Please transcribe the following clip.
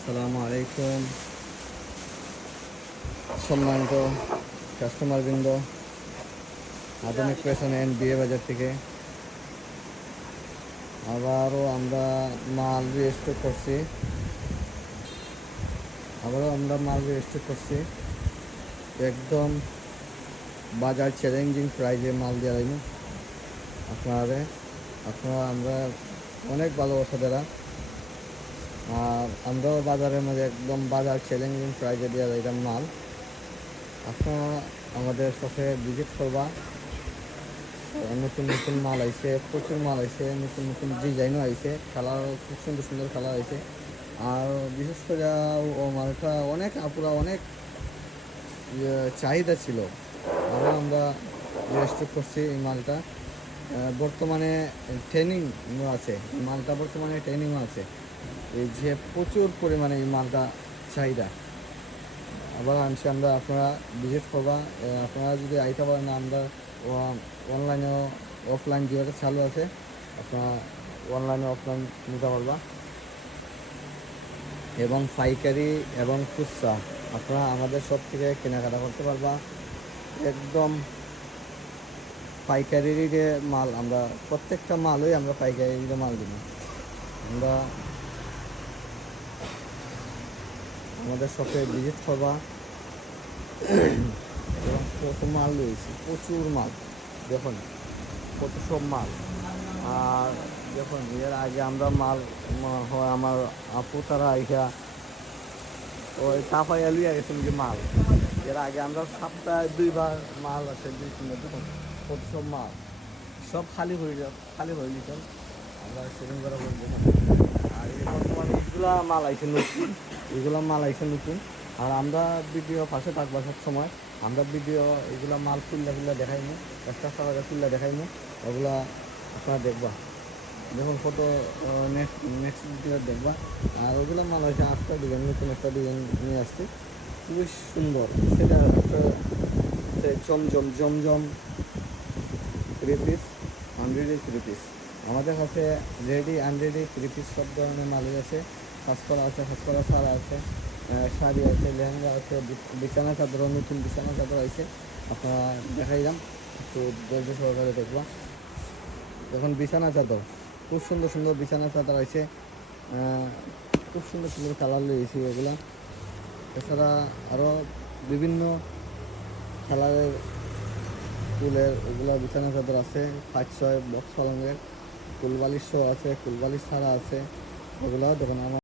আসসালামু আলাইকুম সম্মানিত কাস্টমারবৃন্দ, আধুনিক ফ্যাশন অ্যান্ড বিয়ে বাজার থেকে আবারও আমরা মাল রিস্টক করছি। একদম বাজার চ্যালেঞ্জিং প্রাইজে মাল দিয়ে দেবো আপনারা আমরা অনেক ভালোবাসা দেরা, আর আমরাও বাজারের মধ্যে একদম বাজার চ্যালেঞ্জিং প্রাইজে দেওয়া দিলাম মাল। আপনারা আমাদের শপে ভিজিট করবা। নতুন নতুন মাল আইছে, প্রচুর মাল আইছে, নতুন নতুন ডিজাইনও আইছে, কালার খুব সুন্দর সুন্দর কালার আইছে। আর বিশেষ করে ও মালটা অনেক আপুরা অনেক চাহিদা ছিল, আরও আমরা রেস্ট্রিক্ট করছি এই মালটা। বর্তমানে ট্রেনিং আছে, মালটা বর্তমানে ট্রেনিংও আছে, এই যে প্রচুর পরিমাণে এই মালটা চাহিদা। আবার আনছি আমরা, আপনারা ভিজিট করবা। আপনারা যদি আইতে পারেন না, আমরা অনলাইনেও অফলাইন যেভাবে চালু আছে, আপনারা অনলাইনে অফলাইন নিতে পারবা। এবং পাইকারি এবং খুচরা আপনারা আমাদের সব থেকে কেনাকাটা করতে পারবা। একদম পাইকারির মাল, আমরা প্রত্যেকটা মালই আমরা পাইকারির মাল দিই। আমরা আমাদের শপে ভিজিট করবা। এবং কত মাল রয়েছে, প্রচুর মাল, দেখুন কত সব মাল। আর দেখুন এর আগে আমরা মাল হয় আমার আপু তারা আইসা ওই তাপাইয়া লুইয়া গেছেন যে মাল। এর আগে আমরা সপ্তাহে 2বার মাল আছে, 2-3বার। দেখুন কত সব মাল, সব খালি হয়ে নিতেন, আমরা সেদিন করা বলবো। আর এই বর্তমানে এগুলা মাল আইসে নতুন। আর আমরা ভিডিও পাশে থাকবো সব সময়। আমরা ভিডিও এগুলা মাল খুললে দেখাইনি, একটা খুললে দেখাইনি, ওগুলা আপনারা দেখবা। দেখুন কত নেক্সট ভিডিও দেখবা। আর ওগুলো মাল হয়েছে 8টা ডিজাইন, নতুন একটা ডিজাইন নিয়ে আসছি, খুবই সুন্দর। সেটা একটা জমজম 3 পিস, আনরেডি 3 পিস। আমাদের কাছে রেডি আনরেডি 3 পিস সব ধরনের মালই আছে। খাসকরা আছে, খাসকরা সারা আছে, শাড়ি আছে, লেহেঙ্গা আছে, বিছানা চাদর, নতুন বিছানা চাদর আছে। আপনারা দেখাইলাম, একটু ধৈর্য সহকারে দেখবা। এখন বিছানা চাদর, খুব সুন্দর সুন্দর বিছানা চাদর আছে, খুব সুন্দর সুন্দর কালার রয়েছে এগুলা। এছাড়া আরও বিভিন্ন কালারের ফুলের ওগুলা বিছানা চাদর আছে, 5-6 বক্স পালঙ্গের, কুলবালিশও আছে, কুলবালিশ ছাড়া আছে। ওগুলা দেখুন আমার